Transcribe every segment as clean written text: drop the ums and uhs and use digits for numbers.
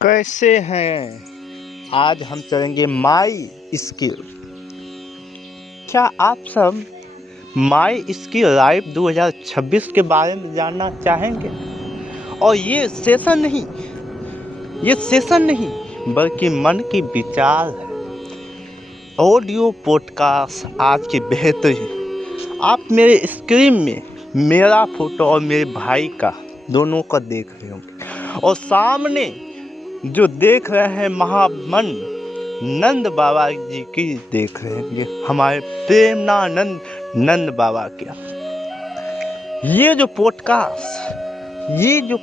कैसे हैं? आज हम चलेंगे माई स्किल। क्या आप सब माई स्किल लाइव 2026 के बारे में जानना चाहेंगे? और ये सेशन नहीं बल्कि मन की विचार है। ऑडियो पॉडकास्ट आज की बेहतरीन। आप मेरे स्क्रीन में मेरा फोटो और मेरे भाई का दोनों का देख रहे होंगे और सामने जो देख रहे हैं महामन नंद बाबा जी की देख रहे हैं, हमारे प्रेमानंद नंद बाबा के। ये जो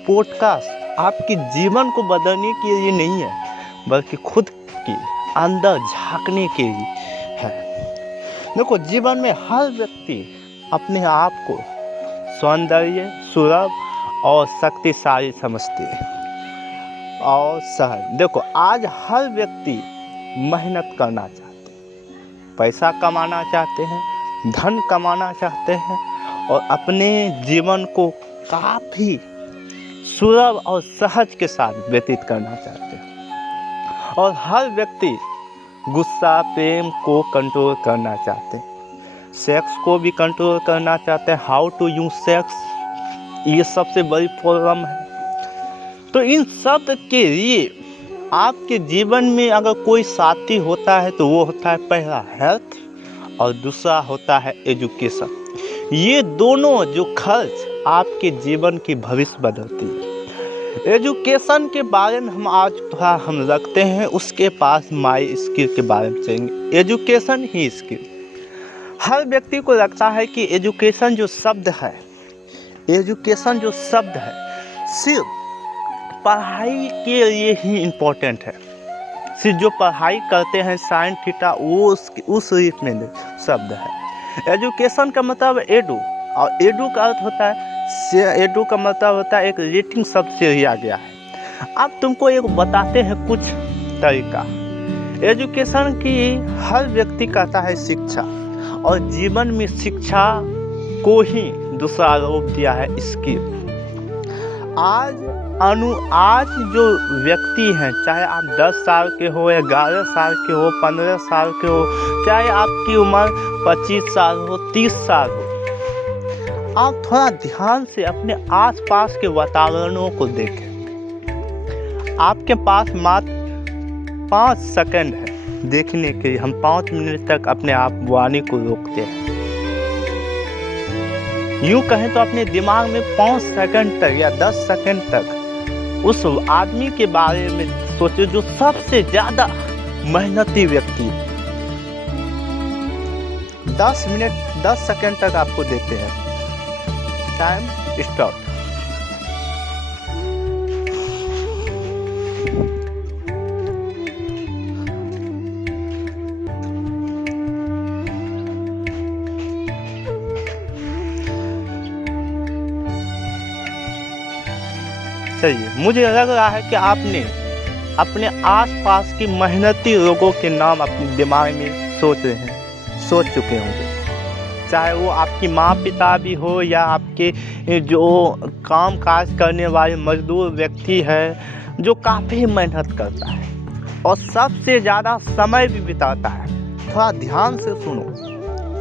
पॉडकास्ट आपके जीवन को बदलने के लिए नहीं है बल्कि खुद के अंदर झांकने के लिए है। देखो, जीवन में हर व्यक्ति अपने आप को सौंदर्य, सुलभ और शक्तिशाली समझते हैं और सहज। देखो, आज हर व्यक्ति मेहनत करना चाहते हैं, पैसा कमाना चाहते हैं, धन कमाना चाहते हैं और अपने जीवन को काफ़ी सुलभ और सहज के साथ व्यतीत करना चाहते हैं। और हर व्यक्ति गुस्सा, प्रेम को कंट्रोल करना चाहते हैं, सेक्स को भी कंट्रोल करना चाहते हैं। हाउ टू यूज सेक्स, ये सबसे बड़ी प्रॉब्लम है। तो इन सब के लिए आपके जीवन में अगर कोई साथी होता है तो वो होता है पहला हेल्थ और दूसरा होता है एजुकेशन। ये दोनों जो खर्च आपके जीवन की भविष्य बदलती है। एजुकेशन के बारे में हम आज थोड़ा हम रखते हैं, उसके पास माई स्किल के बारे में चलेंगे। एजुकेशन ही स्किल। हर व्यक्ति को लगता है कि एजुकेशन जो शब्द है सिर्फ पढ़ाई के लिए ही इम्पोर्टेंट है। सिर्फ जो पढ़ाई करते हैं साइन थीटा वो उस रूप में शब्द है। एजुकेशन का मतलब एडू, और एडू का अर्थ होता है, एडू का मतलब होता है एक रेटिंग शब्द से लिया गया है। अब तुमको एक बताते हैं कुछ तरीका। एजुकेशन की हर व्यक्ति करता है शिक्षा, और जीवन में शिक्षा को ही दूसरा रूप दिया है स्किल। आज जो व्यक्ति हैं, चाहे आप 10 साल के हो, 11 साल के हो, 15 साल के हो, चाहे आपकी उम्र 25 साल हो, 30 साल हो, आप थोड़ा ध्यान से अपने आसपास के वातावरणों को देखें। आपके पास मात्र 5 सेकंड है देखने के लिए। हम 5 मिनट तक अपने आप वाणी को रोकते हैं। यूं कहें तो अपने दिमाग में 5 सेकंड तक या 10 सेकंड तक उस आदमी के बारे में सोचो जो सबसे ज्यादा मेहनती व्यक्ति है। 10 सेकंड तक आपको देते हैं। Time start. चलिए, मुझे लग रहा है कि आपने अपने आसपास की मेहनती लोगों के नाम अपने दिमाग में सोच चुके होंगे। चाहे वो आपकी माँ पिता भी हो या आपके जो काम काज करने वाले मजदूर व्यक्ति है जो काफ़ी मेहनत करता है और सबसे ज़्यादा समय भी बिताता है। थोड़ा ध्यान से सुनो।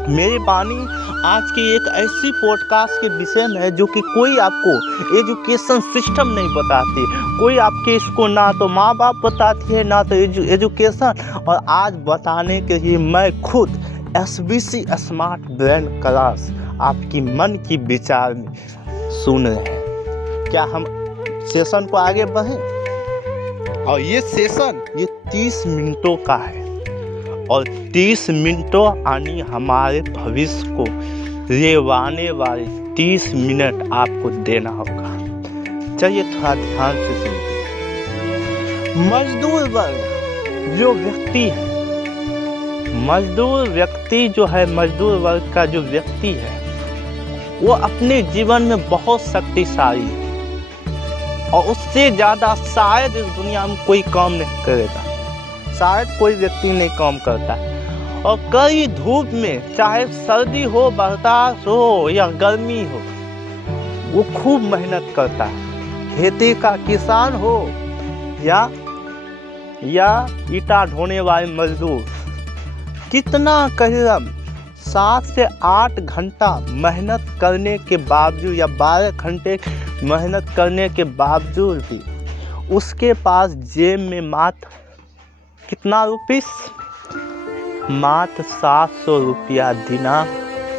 मेरी वाणी आज की एक ऐसी पॉडकास्ट के विषय में है जो कि कोई आपको एजुकेशन सिस्टम नहीं बताती। कोई आपके इसको ना तो माँ बाप बताती है ना तो एजुकेशन। और आज बताने के लिए मैं खुद SBC स्मार्ट ब्रेन क्लास आपकी मन की विचार में सुन रहे हैं। क्या हम सेशन को आगे बढ़ें? और ये सेशन 30 मिनटों का है और 30 मिनटों आनी हमारे भविष्य को रेवाने वाले 30 मिनट आपको देना होगा। चलिए थोड़ा ध्यान से सुनते हैं। मजदूर वर्ग जो व्यक्ति है, मजदूर वर्ग का जो व्यक्ति है वो अपने जीवन में बहुत शक्तिशाली है और उससे ज़्यादा शायद इस दुनिया में कोई काम नहीं करेगा। शायद कोई व्यक्ति नहीं काम करता है और कई धूप में, चाहे सर्दी हो, बरसात हो या गर्मी हो, वो खूब मेहनत करता है। खेती का किसान हो या या ईटा ढोने वाले मजदूर कितना करीब 7 से 8 घंटा मेहनत करने के बावजूद या 12 घंटे मेहनत करने के बावजूद भी उसके पास जेब में मात्र कितना रुपीस, मात्र 700 रुपया दिना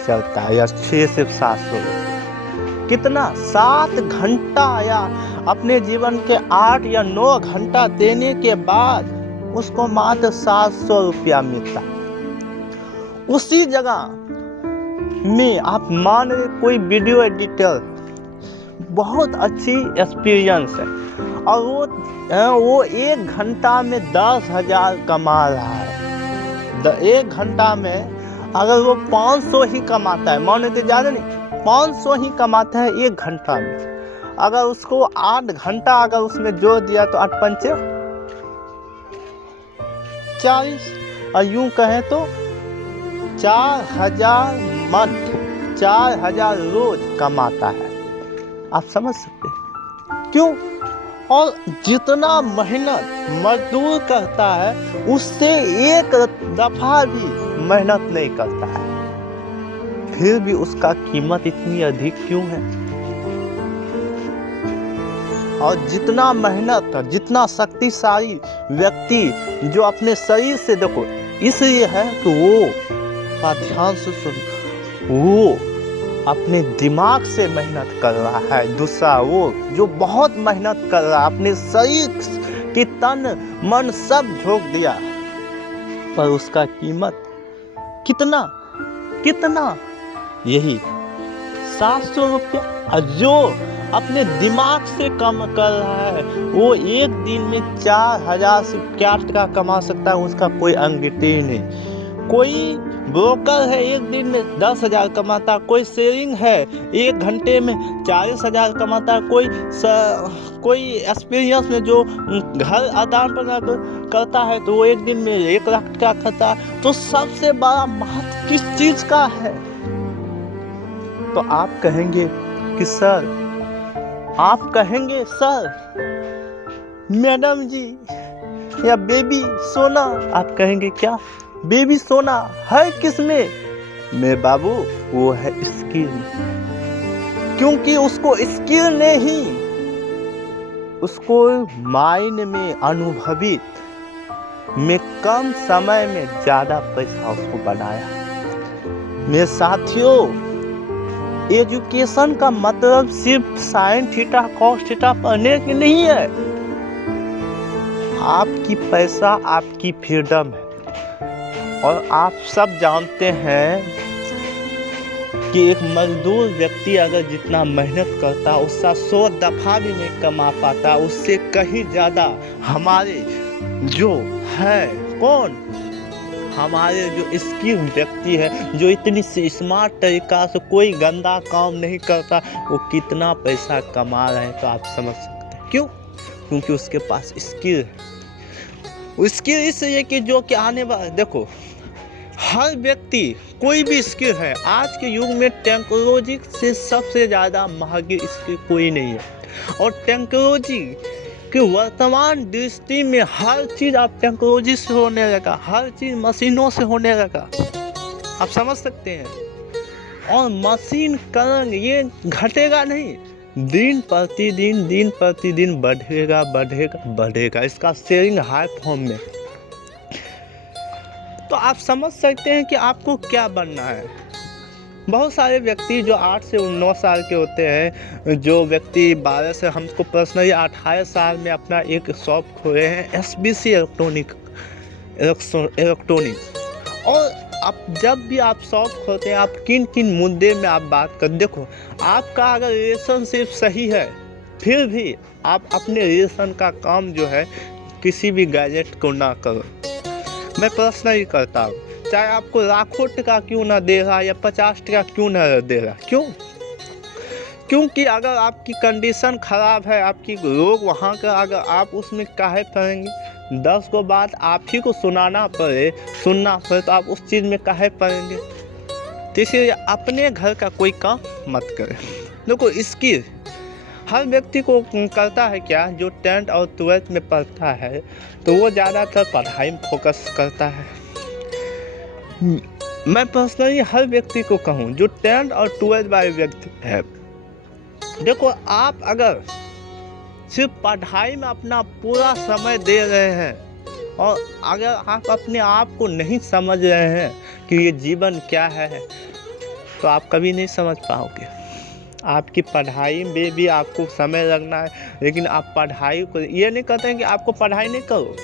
चलता है या 6 से 700 रुपया। कितना 7 घंटा या अपने जीवन के 8 या 9 घंटा देने के बाद उसको मात्र 700 रुपया मिलता। उसी जगह में आप मान रहे कोई वीडियो एडिटर बहुत अच्छी एक्सपीरियंस है और वो 1 घंटा में 10,000 कमा रहा है। 1 घंटा में अगर वो 500 ही कमाता है, मान लेते ज़्यादा नहीं, 500 ही कमाता है 1 घंटा में, अगर उसको 8 घंटा अगर उसमें जोड़ दिया तो 8 पंचे 40 और यूं कहें तो 4,000 मंथ 4,000 रोज कमाता है। आप समझ सकते हैं क्यों? और जितना मेहनत मजदूर करता है उससे 1 दफा भी मेहनत नहीं करता है, फिर भी उसका कीमत इतनी अधिक क्यों है? और जितना मेहनत, जितना शक्तिशाली व्यक्ति जो अपने शरीर से, देखो इसलिए है कि वो ध्यान से सुन, वो अपने दिमाग से मेहनत कर रहा है। दूसरा वो जो बहुत मेहनत कर रहा है, अपने शरीर की तन मन सब झोंक दिया, पर उसका कीमत कितना यही 700 रुपया। और जो अपने दिमाग से कम कर रहा है वो एक दिन में 4,000 से क्या टका कमा सकता है, उसका कोई अंगीठी नहीं। कोई ब्रोकर है 1 दिन में 10,000 कमाता, कोई शेयरिंग है 1 घंटे में 40,000 कमाता, कोई एक्सपीरियंस में जो घर आदान प्रदान करता है तो वो 1 दिन में 1 लाख टका खाता। तो सबसे बड़ा महत्व किस चीज का है? तो आप कहेंगे कि सर, आप कहेंगे सर मैडम जी या बेबी सोना, आप कहेंगे क्या बेबी सोना है किसमें? मेरे बाबू वो है स्किल, क्योंकि उसको स्किल ने ही उसको माइंड में अनुभवित में कम समय में ज्यादा पैसा उसको बनाया। मेरे साथियों, एजुकेशन का मतलब सिर्फ साइन थीटा कॉस थीटा पढ़ने की नहीं है। आपकी पैसा आपकी फ्रीडम है। और आप सब जानते हैं कि एक मजदूर व्यक्ति अगर जितना मेहनत करता उसका 100 दफा भी नहीं कमा पाता, उससे कहीं ज़्यादा हमारे जो है कौन, हमारे जो स्किल व्यक्ति है, जो इतनी स्मार्ट तरीका से कोई गंदा काम नहीं करता, वो कितना पैसा कमा रहे हैं तो आप समझ सकते हैं। क्यों? क्योंकि उसके पास स्किल है। स्किल इसलिए कि जो कि आने वाला, देखो हर व्यक्ति कोई भी स्किल है, आज के युग में टेक्नोलॉजी से सबसे ज़्यादा महंगी स्किल कोई नहीं है। और टेक्नोलॉजी कि वर्तमान दृष्टि में हर चीज़ आप टेक्नोलॉजी से होने लगा, हर चीज़ मशीनों से होने लगा, आप समझ सकते हैं। और मशीन करण ये घटेगा नहीं, दिन प्रतिदिन बढ़ेगा, इसका शेयरिंग हाई फॉर्म में। तो आप समझ सकते हैं कि आपको क्या बनना है। बहुत सारे व्यक्ति जो 8 से 9 साल के होते हैं, जो व्यक्ति 12 से, हमको पर्सनली 18 साल में अपना एक शॉप खोले हैं, SBC इलेक्ट्रॉनिक। और आप जब भी आप शॉप खोलते हैं, आप किन किन मुद्दे में आप बात कर, देखो आपका अगर रिलेशनशिप सही है, फिर भी आप अपने रिलेशन का काम जो है किसी भी गैजेट को ना करो। मैं पर्सनली करता हूँ, चाहे आपको लाखों टका क्यों ना दे रहा या 50 टका क्यों ना दे रहा। क्यों? क्योंकि अगर आपकी कंडीशन खराब है, आपकी लोग वहाँ का, अगर आप उसमें काहे पड़ेंगे, 10 को बात आप ही को सुनना पड़े तो आप उस चीज़ में काहे पड़ेंगे। तो इसलिए अपने घर का कोई काम मत करें। देखो स्किल हर व्यक्ति को करता है क्या, जो 10th और 12th में पढ़ता है तो वो ज़्यादातर पढ़ाई में फोकस करता है। मैं पर्सनली हर व्यक्ति को कहूँ जो 10th और 12th वाले व्यक्ति है, देखो आप अगर सिर्फ पढ़ाई में अपना पूरा समय दे रहे हैं और अगर आप अपने आप को नहीं समझ रहे हैं कि ये जीवन क्या है, तो आप कभी नहीं समझ पाओगे। आपकी पढ़ाई में भी आपको समय लगना है, लेकिन आप पढ़ाई को, ये नहीं कहते हैं कि आपको पढ़ाई नहीं करो,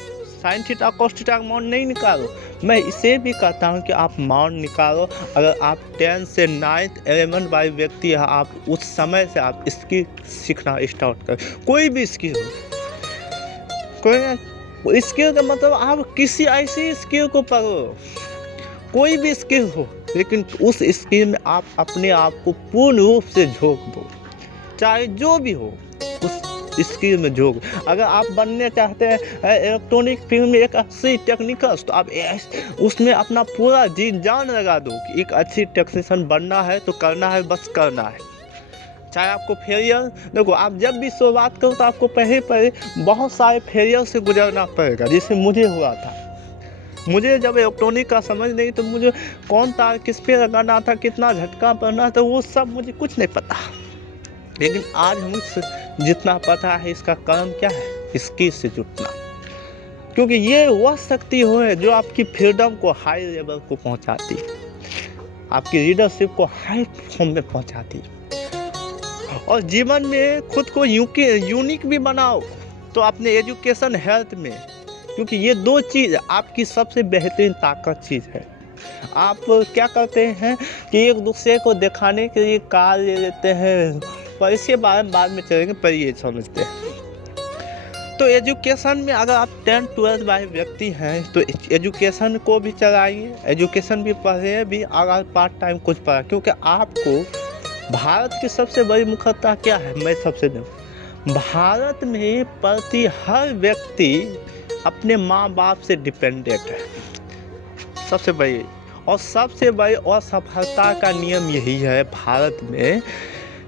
साइन थीटा कॉस थीटा का मान नहीं निकालो, मैं इसे भी कहता हूँ कि आप मान निकालो। अगर आप 10 से 9th 11 वाले व्यक्ति है, आप उस समय से आप स्किल सीखना स्टार्ट करें। कोई भी स्किल हो, कोई स्किल का मतलब आप किसी ऐसी स्किल को पढ़ो, कोई भी स्किल हो, लेकिन उस स्किल में आप अपने आप को पूर्ण रूप से झोंक दो, चाहे जो भी हो उस स्किल में झोंक। अगर आप बनने चाहते हैं इलेक्ट्रॉनिक फील्ड में एक अच्छी टेक्निकल्स, तो आप उसमें अपना पूरा जी जान लगा दो कि एक अच्छी टेक्नीशियन बनना है तो करना है, बस करना है। चाहे आपको फेलियर, देखो आप जब भी शुरुआत करो तो आपको पहले बहुत सारे फेलियर से गुजरना पड़ेगा, जैसे मुझे हुआ था। मुझे जब इलेक्ट्रॉनिक का समझ नहीं तो मुझे कौन तार किस पे लगाना था, कितना झटका पड़ना था, वो सब मुझे कुछ नहीं पता। लेकिन आज मुझे जितना पता है इसका कारण क्या है, इसकी से जुटना, क्योंकि ये वह शक्ति हो है जो आपकी फ्रीडम को हाई लेवल को पहुंचाती है, आपकी लीडरशिप को हाई फॉर्म में पहुंचाती है। और जीवन में खुद को यूनिक भी बनाओ, तो अपने एजुकेशन हेल्थ में, क्योंकि ये दो चीज़ आपकी सबसे बेहतरीन ताकत चीज़ है। आप क्या करते हैं कि एक दूसरे को दिखाने के लिए कार ले लेते हैं, पर इसके बारे में बाद में चलेंगे, पर ये समझते हैं। तो एजुकेशन में अगर आप 10th 12th वाले व्यक्ति हैं तो एजुकेशन को भी चलाइए, एजुकेशन भी पढ़िए भी, अगर पार्ट टाइम कुछ पढ़ा, क्योंकि आपको भारत की सबसे बड़ी मुख्यता क्या है, मैं सबसे भारत में प्रति हर व्यक्ति अपने माँ बाप से डिपेंडेंट है, सबसे बड़ी और सबसे बड़ी असफलता का नियम यही है भारत में,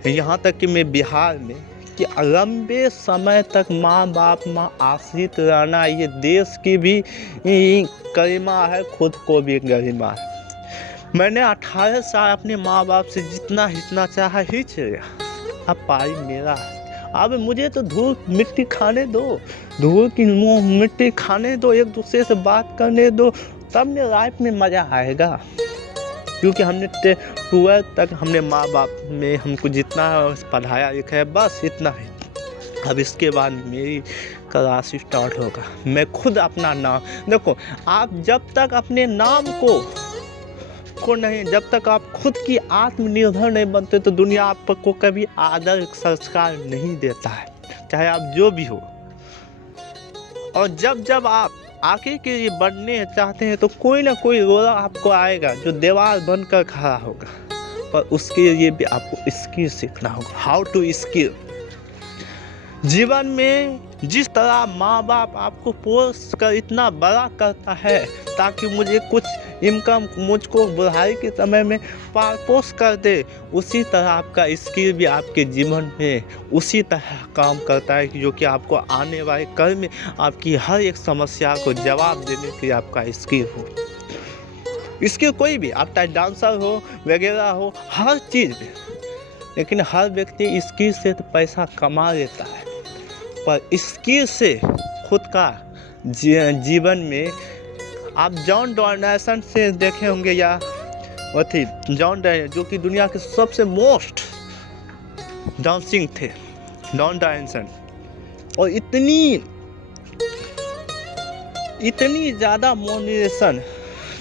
यहाँ तक कि मैं बिहार में, कि लंबे समय तक माँ बाप में आश्रित रहना ये देश की भी गरिमा है, खुद को भी गरिमा है। मैंने 18 साल अपने माँ बाप से जितना हिचना चाहा हिच गया, अब पारी मेरा है। अब मुझे तो धूल मिट्टी खाने दो, धूल की मिट्टी खाने दो, एक दूसरे से बात करने दो, तब मेरे लाइफ में मज़ा आएगा। क्योंकि हमने 12th तक हमने माँ बाप में हमको जितना पढ़ाया लिखाया, बस इतना ही। अब इसके बाद मेरी क्लास स्टार्ट होगा, मैं खुद अपना नाम, देखो आप जब तक अपने नाम को नहीं, जब तक आप खुद की आत्मनिर्भर नहीं बनते तो दुनिया आपको कभी आदर संस्कार नहीं देता है, चाहे आप जो भी हो। और जब आप आगे के लिए बढ़ने चाहते हैं तो कोई ना कोई रोड़ा आपको आएगा जो दीवार बनकर खड़ा होगा, पर उसके लिए भी आपको स्किल सीखना होगा, हाउ टू स्किल। जीवन में जिस तरह माँ बाप आपको पोस कर इतना बड़ा करता है ताकि मुझे कुछ इनकम मुझको बुढ़ाई के समय में पोस कर दे, उसी तरह आपका स्किल भी आपके जीवन में उसी तरह काम करता है, जो कि आपको आने वाले कल में आपकी हर एक समस्या को जवाब देने के लिए आपका स्किल हो। स्किल कोई भी, आप चाहे डांसर हो वगैरह हो, हर चीज़ में, लेकिन हर व्यक्ति स्किल से तो पैसा कमा लेता है, पर स्किल से खुद का जीवन में आप जॉन डॉर्नेसन से देखे होंगे, या वो थी जॉन डॉर्नेसन जो कि दुनिया के सबसे मोस्ट डांसिंग थे, जॉन डॉर्नेसन, और इतनी ज़्यादा मोटिवेशन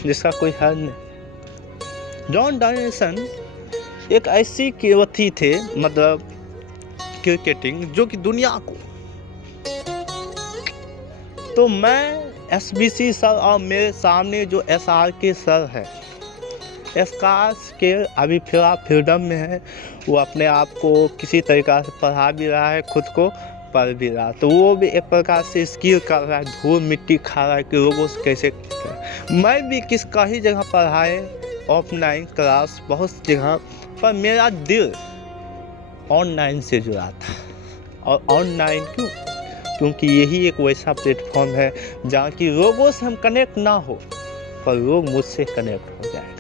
जिसका कोई हद नहीं। जॉन डॉर्नेसन एक ऐसी कीवती थे, मतलब क्रिकेटिंग, जो कि दुनिया को, तो मैं SBC सर और मेरे सामने जो SRK सर है, SRK अभी फिलहाल फ्रीडम में है, वो अपने आप को किसी तरीक़ा से पढ़ा भी रहा है, खुद को पढ़ भी रहा, तो वो भी एक प्रकार से स्किल कर रहा है, धूल मिट्टी खा रहा है कि लोगों से कैसे। मैं भी कई जगह पढ़ाए, ऑफलाइन क्लास बहुत जगह, पर मेरा दिल ऑनलाइन से जुड़ा था। और ऑनलाइन क्यों? क्योंकि यही एक वैसा प्लेटफॉर्म है जहाँ की लोगों से हम कनेक्ट ना हो पर लोग मुझसे कनेक्ट हो जाएगा।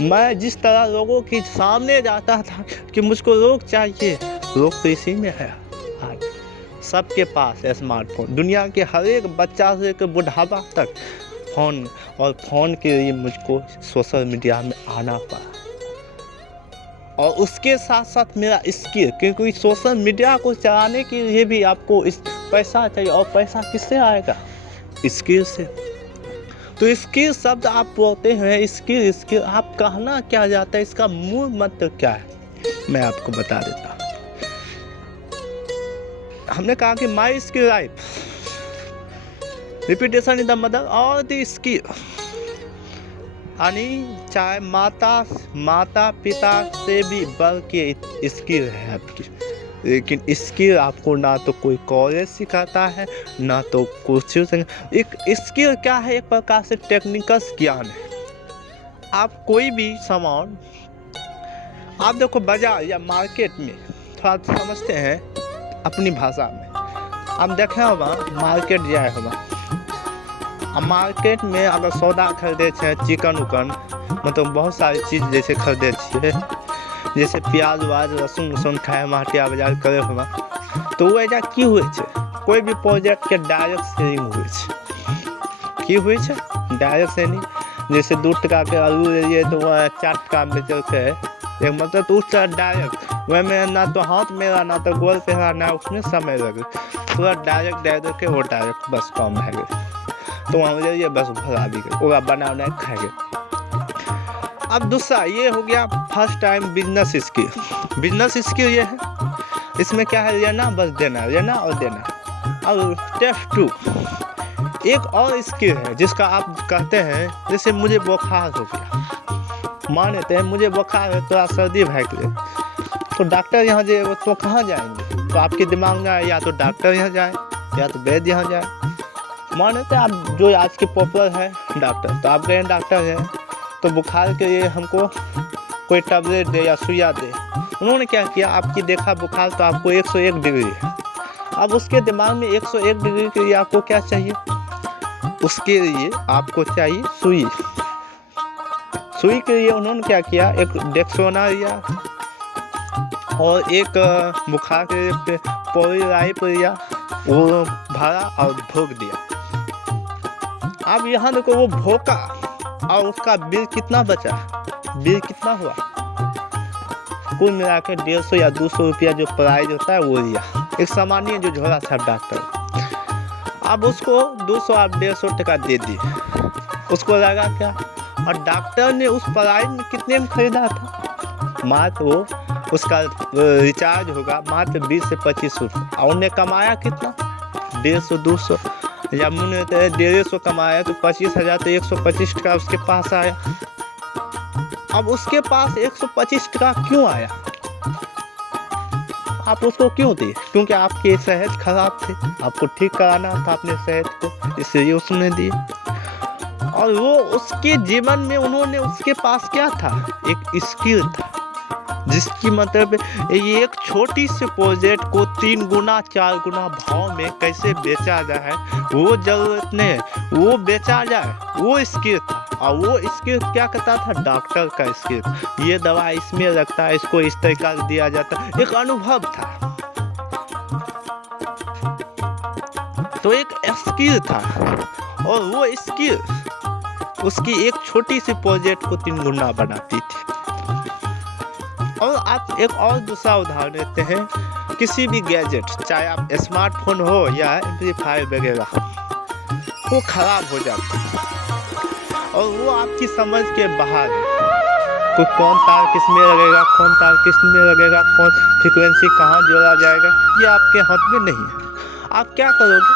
मैं जिस तरह लोगों के सामने जाता था कि मुझको लोग चाहिए, लोग तो इसी में है। आज सबके पास है स्मार्टफोन, दुनिया के हर एक बच्चा से लेकर बुढ़ापा तक फ़ोन, और फ़ोन के लिए मुझको सोशल मीडिया में आना पड़ा। और उसके साथ साथ मेरा स्किल, क्योंकि सोशल मीडिया को चलाने के लिए भी आपको इस पैसा चाहिए, और पैसा किससे आएगा? स्किल से। तो स्किल शब्द आप बोलते हैं, स्किल आप कहना क्या जाता है, इसका मूल मतलब क्या है, मैं आपको बता देता हूँ। हमने कहा कि my skill life, repetition is the mother और द स्किल, यानी चाहे माता पिता से भी बढ़ के स्किल है आपकी। लेकिन स्किल आपको ना तो कोई कॉलेज सिखाता है, ना तो कुछ। एक स्किल क्या है? एक प्रकार से टेक्निकल ज्ञान है। आप कोई भी सामान, आप देखो बाजार या मार्केट में, थोड़ा समझते हैं अपनी भाषा में। आप देखे होगा मार्केट जाए होगा, मार्केट में अगर सौदा खरीदे छे, चिकन उकन, मतलब बहुत सारी चीज़ जैसे खरीदे छे, जैसे प्याज वाज लहसुन उसुन खाए माटिया बाजार करे होगा, तो वो ऐसा की हुए छे? कोई भी प्रोजेक्ट के डायरेक्ट सेलिंग हुए छे। की हुए छे? Direct selling. जैसे 2 टका के आलू ले लिए तो वह 4 टका में बेचल है, एक मतलब तो उसका डायरेक्ट वह में ना तो हाथ मेरा ना तो गोल पेरा, ना उसमें समय लगे, पूरा डायरेक्ट दे दो के वो डायरेक्ट बस कम है, तो वहाँ मुझे ये बस भरा भी गए, वो बना खाएंगे। अब दूसरा ये हो गया first time business skill. Business skill ये है, इसमें क्या है? लेना बस देना, लेना और देना। अब स्टेप 2 एक और स्किल है जिसका आप कहते हैं, जैसे मुझे बुखार हो गया, मान लेते हैं मुझे बुखार है, थोड़ा सर्दी भाग गए, तो डॉक्टर यहाँ जाए तो कहाँ जाएंगे? तो आपके दिमाग में या तो डॉक्टर यहाँ जाए या तो वैद्य यहाँ जाए। मान लेते हैं आप जो आज के पॉपुलर है डॉक्टर, तो आप कहें डॉक्टर है तो बुखार के लिए हमको कोई टैबलेट दे या सुइया दे। उन्होंने क्या किया? आपकी देखा बुखार तो आपको 101 डिग्री है। अब उसके दिमाग में 101 डिग्री के लिए आपको क्या चाहिए? उसके लिए आपको चाहिए सुई। सुई के लिए उन्होंने क्या किया? एक डेक्सोना लिया और एक बुखार के पोलीराइप लिया, वो भरा और भोग दिया। अब यहाँ देखो वो भोका और उसका बिल कितना बचा? बिल कितना हुआ? कुल मिला के 150 या 200 रुपया जो प्राइस होता है वो लिया, एक सामान्य जो झोला था डॉक्टर। अब उसको 200 और 150 टका दे दिए, उसको लगा क्या? और डॉक्टर ने उस प्राइस में कितने में खरीदा था? मात्र वो उसका रिचार्ज होगा मात्र 20 से 25 रुपये, और उन्हें कमाया कितना? 150 200 या मुझे 150 कमाया तो 25,000, तो 125 टका उसके पास आया। अब उसके पास 125 टका क्यों आया? आप उसको क्यों दिए? क्योंकि आपकी सेहत खराब थी, आपको ठीक कराना था अपने सेहत को, इसलिए उसने दिए। और वो उसके जीवन में उन्होंने, उसके पास क्या था? एक स्किल था, जिसकी मतलब ये एक छोटी सी प्रोजेक्ट को 3 गुना 4 गुना भाव में कैसे बेचा जाए, वो जरूरत नहीं, वो बेचा जाए, वो स्किल था। और वो स्किल क्या करता था? डॉक्टर का स्किल। ये दवा इसमें लगता है, इसको इस तरीका से दिया जाता है, एक अनुभव था, तो एक स्किल था। और वो स्किल उसकी एक छोटी सी प्रोजेक्ट को 3 गुना बनाती थी। और आप एक और दूसरा उदाहरण देते हैं, किसी भी गैजेट, चाहे आप स्मार्टफोन हो या एम्पलीफायर वगैरह, वो खराब हो जाता है और वो आपकी समझ के बाहर है। कौन तार किस में लगेगा, कौन तार किस में लगेगा, कौन फ्रीक्वेंसी कहाँ जोड़ा जाएगा, ये आपके हाथ में नहीं है। आप क्या करोगे?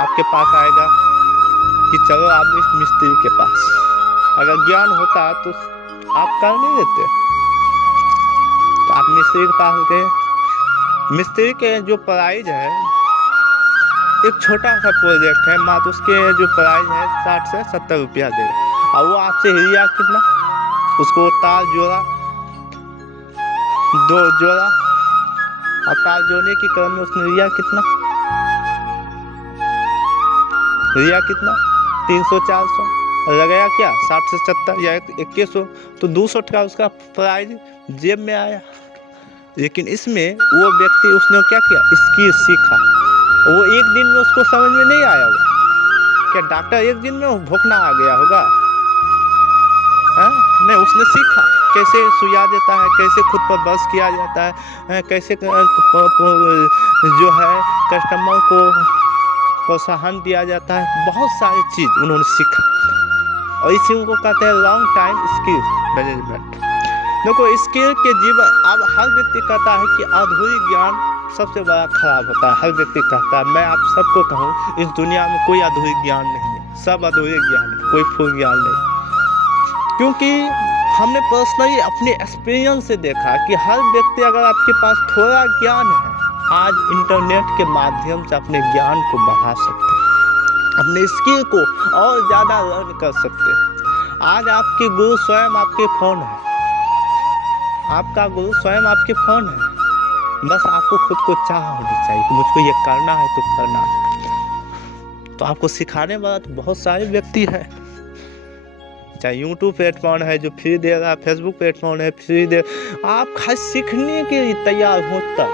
आपके पास आएगा कि चलो आप इस मिस्त्री के पास, अगर ज्ञान होता तो आप कर नहीं देते। तो आप मिस्त्री के पास गए, मिस्त्री के जो प्राइस है, एक छोटा सा प्रोजेक्ट है, मात्र उसके जो प्राइस है 60 से 70 रुपया दे, और वो आपसे हिलिया कितना? उसको तार जोड़ा, 2 जोड़ा, और तार जोड़ने की क्रम में उसने लिया कितना 300-400 और लगाया क्या 60 से 70 या 2100, तो 200 का उसका प्राइज जेब में आया। लेकिन इसमें वो व्यक्ति उसने क्या किया, स्किल सीखा। वो एक दिन में उसको समझ में नहीं आया होगा, क्या डॉक्टर एक दिन में भोंकना आ गया होगा? नहीं, उसने सीखा कैसे सुइया देता है, कैसे खुद पर बस किया जाता है, कैसे जो है कस्टमर को प्रोत्साहन दिया जाता है, बहुत सारी चीज़ उन्होंने सीखा। और इसी को कहते हैं लॉन्ग टाइम स्किल मैनेजमेंट। देखो स्किल के जीवन, अब हर व्यक्ति कहता है कि अधूरी ज्ञान सबसे बड़ा खराब होता है। हर व्यक्ति कहता है, मैं आप सबको कहूँ इस दुनिया में कोई अधूरी ज्ञान नहीं है, सब अधूरे ज्ञान है, कोई फुल ज्ञान नहीं। क्योंकि हमने पर्सनली अपने एक्सपीरियंस से देखा कि हर व्यक्ति, अगर आपके पास थोड़ा ज्ञान है, आज इंटरनेट के माध्यम से अपने ज्ञान को बढ़ा सकते हैं, अपने स्किल को और ज़्यादा लर्न कर सकते हैं। आज आपके गुरु स्वयं आपके फ़ोन है, आपका गुरु स्वयं आपके फ़ोन है। बस आपको खुद को चाह होनी चाहिए कि मुझको ये करना है तो करना है। तो आपको सिखाने वाला तो बहुत सारे व्यक्ति है, चाहे यूट्यूब प्लेटफॉर्म है जो फ्री दे रहा है, फेसबुक प्लेटफॉर्म है फ्री दे, आप खाली सीखने के लिए तैयार हो तब।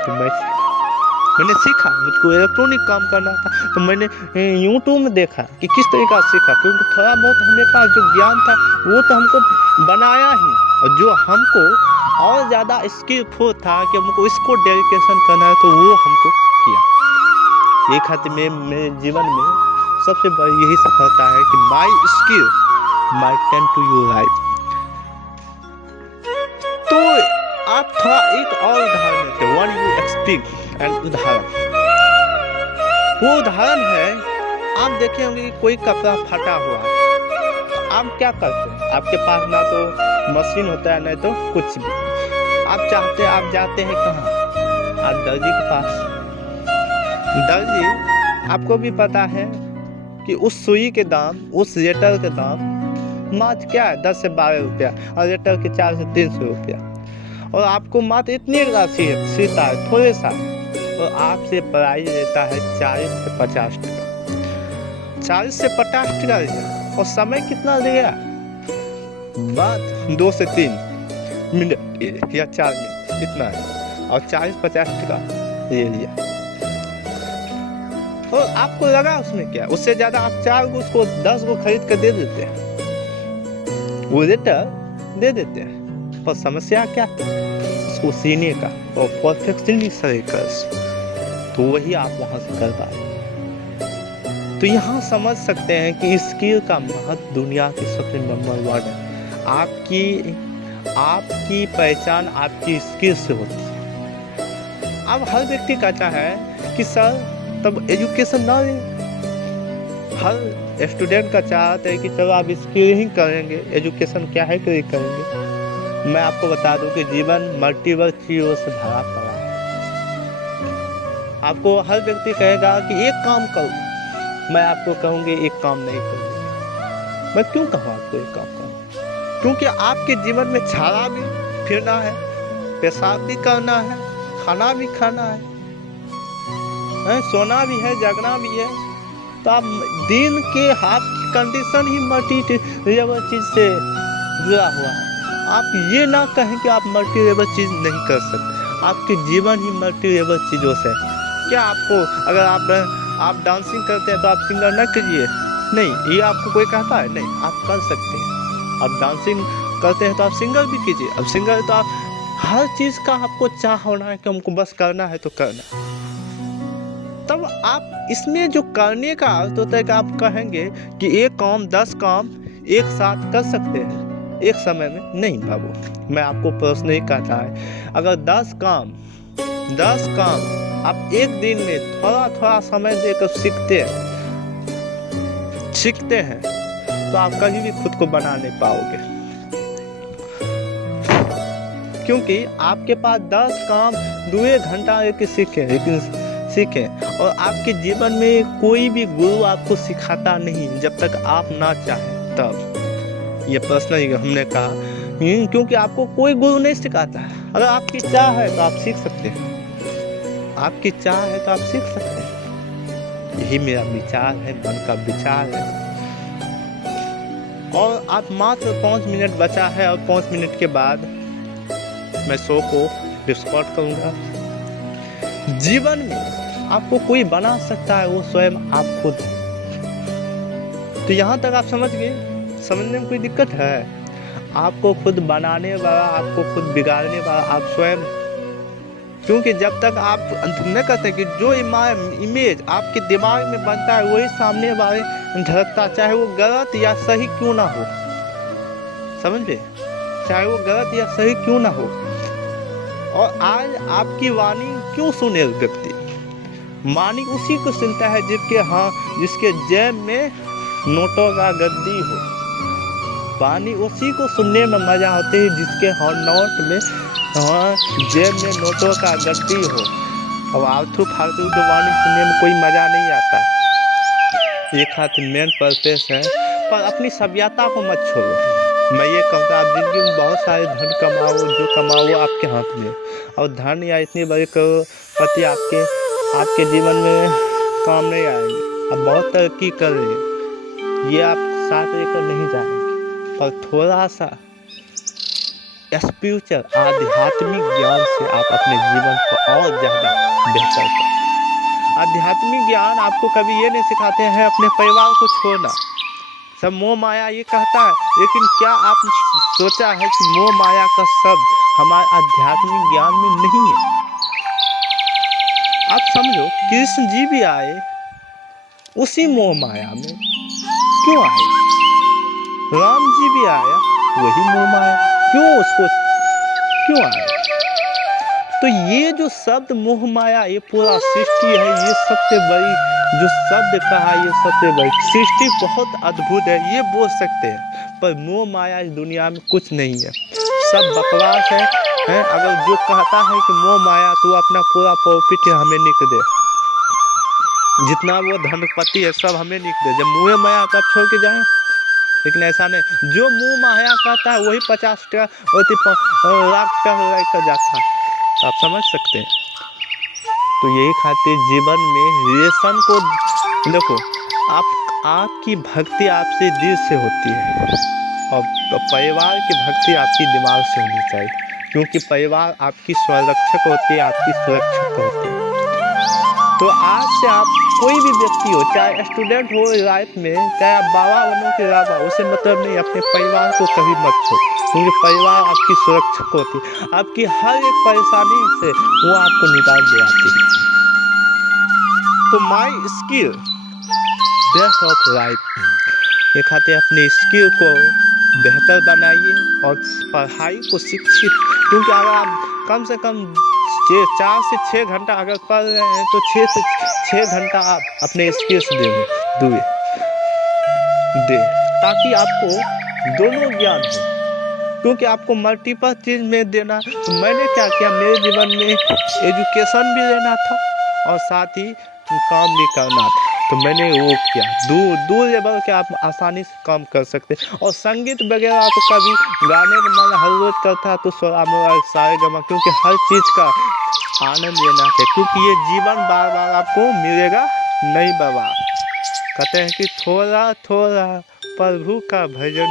तो मैंने सीखा, मुझको इलेक्ट्रॉनिक काम करना था, तो मैंने यूट्यूब में देखा कि किस तरीका से सीखा, क्योंकि थोड़ा बहुत हमारे पास जो ज्ञान था वो तो हमको बनाया ही, और जो हमको और ज़्यादा स्किलफुल था कि हमको इसको डेडिकेशन करना है, तो वो हमको किया। एक खातिर मेरे जीवन में सबसे बड़ी यही सफलता है कि my skill my ten to you life. तो आप थोड़ा एक और उदाहरण देते हैं, वन यू एक्सपेक्ट एंड उदाहरण। वो उदाहरण है, आप देखे होंगे कि कोई कपड़ा फटा हुआ है, तो आप क्या करते हैं? आपके पास ना तो मशीन होता है, नहीं तो कुछ भी। आप जाते हैं कहाँ? आप दर्जी के पास। दर्जी, आपको भी पता है कि उस सुई के दाम, उस लेटर के दाम मात्र क्या है 10 से 12 रुपया, और लेटर के 4 से 300 रुपया, और आपको मात्र इतनी राशि सीता है, थोड़े सा, और आपसे प्राइस लेता है 40 से 50 टका। 40 से 50 टका लिया, और समय कितना लिया? बात 2 से 3 मिनट या 4 मिनट, इतना है, और 40-50 टका ले लिया। और आपको लगा उसमें क्या, उससे ज्यादा आप 4 को उसको 10 को खरीद कर दे देते हैं, वो लेटर दे देते हैं। पर समस्या क्या है? उसको सीने का और परफेक्शनिस्ट, तो वही आप वहां से कर पाए। तो यहाँ समझ सकते हैं कि स्किल का महत्व दुनिया की सबसे नंबर 1 है। आपकी पहचान आपकी स्किल से होती है। अब हर व्यक्ति कहता है कि सर तब एजुकेशन ना ले। हर स्टूडेंट का चाहता है कि चलो आप स्किल ही करेंगे, एजुकेशन क्या है कि करेंगे। मैं आपको बता दूं कि जीवन मल्टीपल चीजों से भरा पड़ा है। आपको हर व्यक्ति कहेगा कि एक काम करो, मैं आपको कहूँगी एक काम नहीं करूँगी। मैं क्यों कहूँ आपको एक काम करो? क्योंकि आपके जीवन में छाला भी फिरना है, पेशाब भी करना है, खाना भी खाना है, सोना भी है, जगना भी है। तो आप दिन के आपकी कंडीशन ही मल्टीलेवल चीज से जुड़ा हुआ है। आप ये ना कहें कि आप मल्टीलेवल चीज नहीं कर सकते, आपके जीवन ही मल्टीलेवल चीजों से। क्या आपको, अगर आप डांसिंग करते हैं तो आप सिंगर ना कीजिए, नहीं, ये आपको कोई कहता है? नहीं, आप कर सकते हैं। आप डांसिंग करते हैं तो आप सिंगर भी कीजिए। अब सिंगर तो आप हर चीज का आपको चाह होना है कि हमको बस करना है तो करना। तब आप इसमें जो करने का अर्थ होता है कि आप कहेंगे कि एक काम 10 काम एक साथ कर सकते हैं एक समय में। नहीं बाबू, मैं आपको पर्सनली कहता है, अगर 10 काम आप एक दिन में थोड़ा समय देकर सीखते हैं तो आप कभी भी खुद को बना नहीं पाओगे। क्योंकि आपके पास 10 काम 2 घंटा एक सीखें, और आपके जीवन में कोई भी गुरु आपको सिखाता नहीं जब तक आप ना चाहें तब। ये पर्सनली हमने कहा, क्योंकि आपको कोई गुरु नहीं सिखाता है। अगर आपकी चाह है तो आप सीख सकते हैं, आपकी चाह है तो आप सीख सकते हैं। यही मेरा विचार है, मन का विचार है। और आप मात्र 5 मिनट बचा है और 5 मिनट के बाद मैं शो को डिस्कॉर्ड करूँगा। जीवन में आपको कोई बना सकता है वो स्वयं आप खुद। तो यहाँ तक आप समझ गए? समझने में कोई दिक्कत है? आपको खुद बनाने वाला, आपको खुद बिगाड़ने वाला आप स्वयं। क्योंकि जब तक आप नहीं कहते कि जो इमेज आपके दिमाग में बनता है वही सामने वाले झलकता, चाहे वो गलत या सही क्यों ना हो। समझ गए? चाहे वो गलत या सही क्यों ना हो। और आज आपकी वाणी क्यों सुने व्यक्ति? वाणी उसी को सुनता है जिसके जेब में नोटों का गद्दी हो। वाणी उसी को सुनने में मजा आती है जिसके नोट में जेब में नोटों का गद्दी हो। और आलतू फालतू की वाणी सुनने में कोई मजा नहीं आता। ये खातिर मेन पर्पस है। पर अपनी सभ्यता को मत छोड़ो। मैं ये कहूँगा, आप जिंदगी में बहुत सारे धन कमाओ, जो कमाओ वो आपके हाथ में। और धन या इतनी बड़ी करोड़पति आपके जीवन में काम नहीं आएंगे। आप बहुत तरक्की कर रहे हैं, ये आप साथ लेकर नहीं जाएंगे। पर थोड़ा सा स्पिरिचुअल आध्यात्मिक ज्ञान से आप अपने जीवन को और ज़्यादा बेहतर करें। आध्यात्मिक ज्ञान आपको कभी ये नहीं सिखाते हैं अपने परिवार को छोड़ना। सब मोह माया ये कहता है, लेकिन क्या आप सोचा है कि मोह माया का शब्द हमारे आध्यात्मिक ज्ञान में नहीं है? आप समझो, कृष्ण जी भी आए उसी मोह माया में, क्यों आए? राम जी भी आया वही मोह माया, क्यों आए? तो ये जो शब्द मोह माया, ये पूरा सृष्टि है, ये सबसे बड़ी जो शब्द कहा, ये सबसे बड़ी सृष्टि बहुत अद्भुत है, ये बोल सकते हैं। पर मोह माया इस दुनिया में कुछ नहीं है, सब बकवास है। अगर जो कहता है कि मोह माया, तो अपना पूरा प्रॉफिट हमें निक दे, जितना वो धनपति है सब हमें निक दे। जब मोह माया तब छोड़ के जाए, लेकिन ऐसा नहीं। जो मुँह माया कहता है वही 50 लाख का लेकर जाता है। आप समझ सकते हैं? तो यही खातिर जीवन में रिलेशन को देखो, आपकी भक्ति आपसे दिल से होती है, और परिवार की भक्ति आपकी दिमाग से होनी चाहिए। क्योंकि परिवार आपकी संरक्षक होती है, आपकी सुरक्षक होती है। तो आज से आप कोई भी व्यक्ति हो, चाहे स्टूडेंट हो लाइफ में, चाहे आप बाबा बनो कि बाबा, उसे मतलब नहीं, अपने परिवार को कभी मत छोड़ो। क्योंकि परिवार आपकी सुरक्षक होती है, आपकी हर एक परेशानी से वो आपको निकाल दिलाती है। तो my skill best of life, ये खाते अपने स्किल को बेहतर बनाइए और पढ़ाई को शिक्षित। क्योंकि अगर आप कम से कम 4 से 6 घंटा अगर पढ़ रहे हैं, तो 6 से 6 घंटा आप अपने स्किल्स दे, ताकि आपको दोनों ज्ञान हो। क्योंकि आपको मल्टीपल चीज़ में देना, तो मैंने क्या किया, मेरे जीवन में एजुकेशन भी लेना था और साथ ही काम भी करना था। तो मैंने वो किया, दूर लेवल के आप आसानी से काम कर सकते। और संगीत वगैरह तो कभी गाने का मन हर रोज करता तो सारे गमा, क्योंकि हर चीज़ का आनंद लेना चाहिए। क्योंकि ये जीवन बार बार आपको मिलेगा नहीं बाबा। कहते हैं कि थोड़ा थोड़ा प्रभु का भजन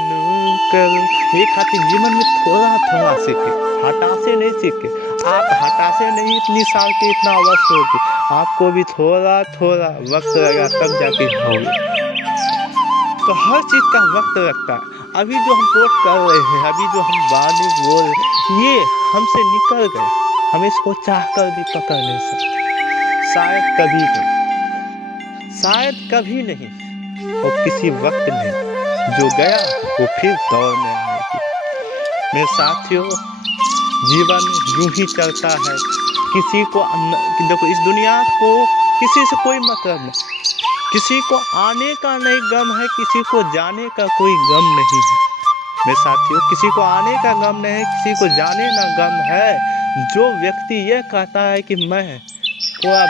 करो। ये खातिर जीवन में थोड़ा थोड़ा सीखे, हताशे नहीं सीखे। आप हताशे नहीं इतनी साल के इतना अवश्य होगी, आपको भी थोड़ा थोड़ा वक्त लगा तब जाके होगा। तो हर चीज़ का वक्त लगता है। अभी जो हम पोस्ट कर रहे हैं, अभी जो हम वाणी बोल रहे हैं, ये हमसे निकल गए, हम इसको चाहकर भी पकड़ नहीं सकते। शायद कभी नहीं, और किसी वक्त नहीं, जो गया वो फिर दौर में आएगी। मेरे साथियों, जीवन यूं ही चलता है। किसी को देखो, इस दुनिया को किसी से कोई मतलब नहीं, किसी को आने का नहीं गम है, किसी को जाने का कोई गम नहीं है। मेरे साथियों, किसी को आने का गम नहीं है, किसी को जाने ना गम है। जो व्यक्ति ये कहता है कि मैं पूरा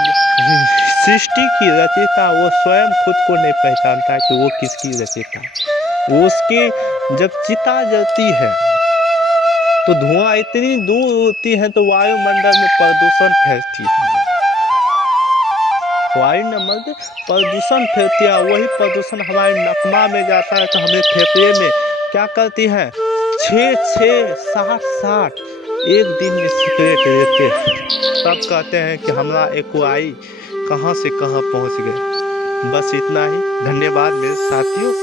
सृष्टि की रचयिता, वो स्वयं खुद को नहीं पहचानता कि वो किसकी रचयिता है। वो उसकी जब चिता जलती है, तो धुआं इतनी दूर होती है तो वायुमंडल में प्रदूषण फैलती है, वायुमंडल में प्रदूषण फैलती है। वही प्रदूषण हमारे नकमा में जाता है तो हमें फेफड़े में क्या करती है, 6 60 एक दिन में सिगरेट लेते हैं, तब कहते हैं कि हमारा एक्वाई कहाँ से कहाँ पहुँच गया। बस इतना ही, धन्यवाद मेरे साथियों।